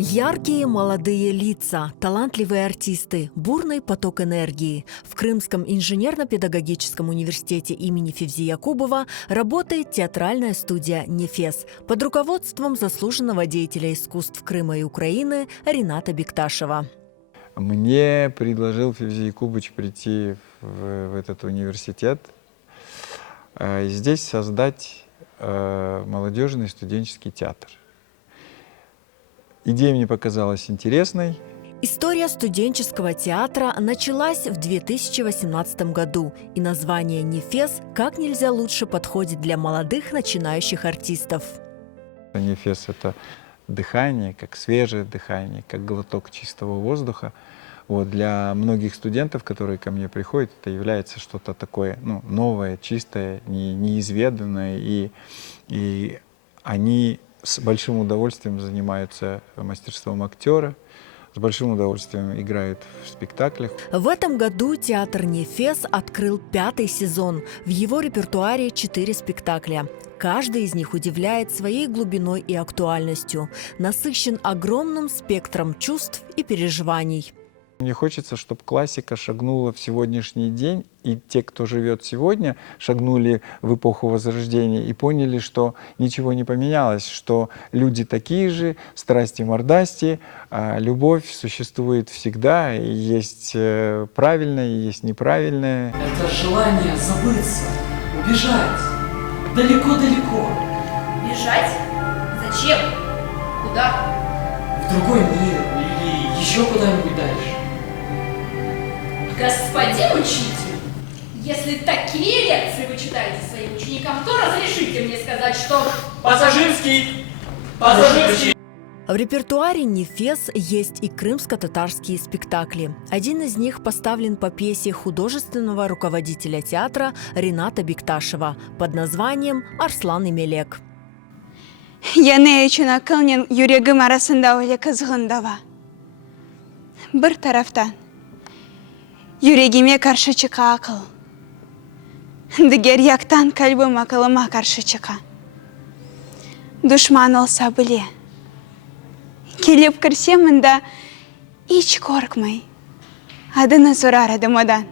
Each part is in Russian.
Яркие молодые лица, талантливые артисты, бурный поток энергии. В Крымском инженерно-педагогическом университете имени Февзи Якубова работает театральная студия «Нефес» под руководством заслуженного деятеля искусств Крыма и Украины Рината Бекташева. Мне предложил Февзи Якубович прийти в этот университет и здесь создать молодежный студенческий театр. Идея мне показалась интересной. История студенческого театра началась в 2018 году, и название «Нефес» как нельзя лучше подходит для молодых начинающих артистов. Нефес — это дыхание, как свежее дыхание, как глоток чистого воздуха. Вот, для многих студентов, которые ко мне приходят, это является что-то такое новое, чистое, неизведанное, и они с большим удовольствием занимаются мастерством актера, с большим удовольствием играют в спектаклях. В этом году театр «Нефес» открыл 5-й сезон. В его репертуаре 4 спектакля. Каждый из них удивляет своей глубиной и актуальностью, насыщен огромным спектром чувств и переживаний. Мне хочется, чтобы классика шагнула в сегодняшний день, и те, кто живет сегодня, шагнули в эпоху Возрождения и поняли, что ничего не поменялось, что люди такие же, страсти-мордасти, а любовь существует всегда, и есть правильное, и есть неправильное. Это желание забыться, убежать далеко-далеко. Бежать? Зачем? Куда? В другой мир или еще куда-нибудь дальше. Господин учитель, если такие лекции вы читаете своим ученикам, то разрешите мне сказать, что... Пассажирский! Пассажирский! В репертуаре «Нефес» есть и крымско-татарские спектакли. Один из них поставлен по пьесе художественного руководителя театра Рината Бекташева под названием «Арслан и Мелек». Яны üçün akılnen yüreğim arasında öyle kızgındava. Bir taraftan yüreğime karşı çıka akıl. Diğer yaktan kalbim akılıma karşı çıka. Düşman olsa bile. Kelip kirsem de hiç korkmay. Adını sorar adım odan.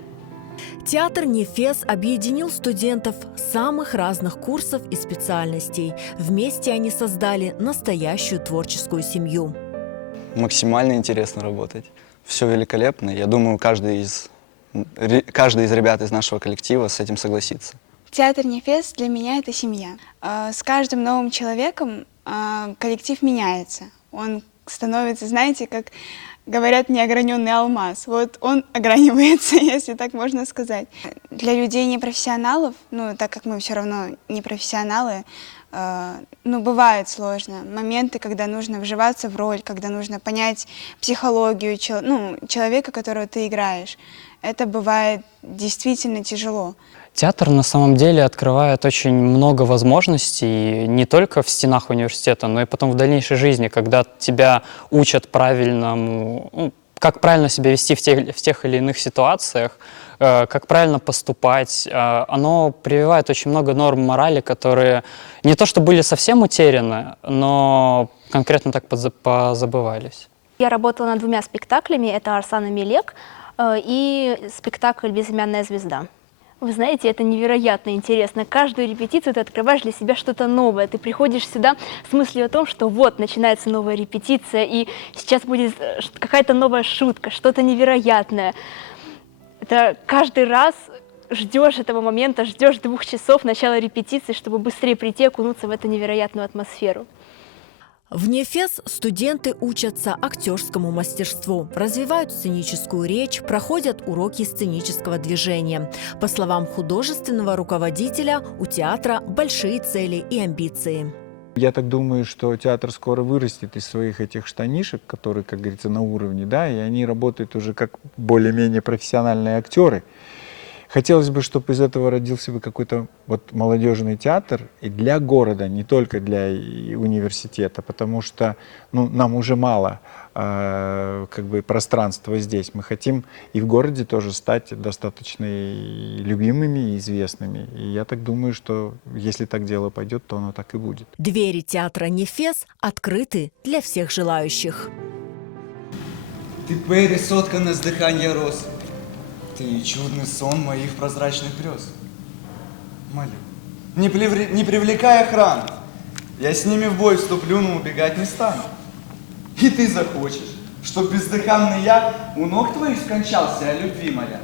Театр «Нефес» объединил студентов самых разных курсов и специальностей. Вместе они создали настоящую творческую семью. Максимально интересно работать. Все великолепно. Я думаю, каждый из ребят из нашего коллектива с этим согласится. Театр «Нефес» для меня — это семья. С каждым новым человеком коллектив меняется. Он становится, знаете, как говорят, неограненный алмаз. Вот он огранивается, если так можно сказать. Для людей непрофессионалов, так как мы все равно не профессионалы, бывает сложно. Моменты, когда нужно вживаться в роль, когда нужно понять психологию человека, которого ты играешь. Это бывает действительно тяжело. Театр на самом деле открывает очень много возможностей не только в стенах университета, но и потом в дальнейшей жизни, когда тебя учат правильному, как правильно себя вести в тех или иных ситуациях, как правильно поступать. Оно прививает очень много норм морали, которые не то что были совсем утеряны, но конкретно так позабывались. Я работала над 2 спектаклями, это «Арслан и Мелек» и спектакль «Безымянная звезда». Вы знаете, это невероятно интересно. Каждую репетицию ты открываешь для себя что-то новое. Ты приходишь сюда с мыслью о том, что вот, начинается новая репетиция, и сейчас будет какая-то новая шутка, что-то невероятное. Это каждый раз ждешь этого момента, ждешь 2 часов начала репетиции, чтобы быстрее прийти и окунуться в эту невероятную атмосферу. В «Нефес» студенты учатся актерскому мастерству, развивают сценическую речь, проходят уроки сценического движения. По словам художественного руководителя, у театра большие цели и амбиции. Я так думаю, что театр скоро вырастет из своих этих штанишек, которые, как говорится, на уровне, да, и они работают уже как более-менее профессиональные актеры. хотелось бы, чтобы из этого родился бы какой-то вот молодежный театр и для города, не только для университета, потому что ну, нам уже мало как бы пространства здесь. Мы хотим и в городе тоже стать достаточно любимыми и известными. И я так думаю, что если так дело пойдет, то оно так и будет. Двери театра «Нефес» открыты для всех желающих. Ты Перри, соткана с дыхания роз. Ты чудный сон моих прозрачных грез. Молю, не привлекай охрану. Я с ними в бой вступлю, но убегать не стану. И ты захочешь, чтоб бездыханный я у ног твоих скончался, о любви моля.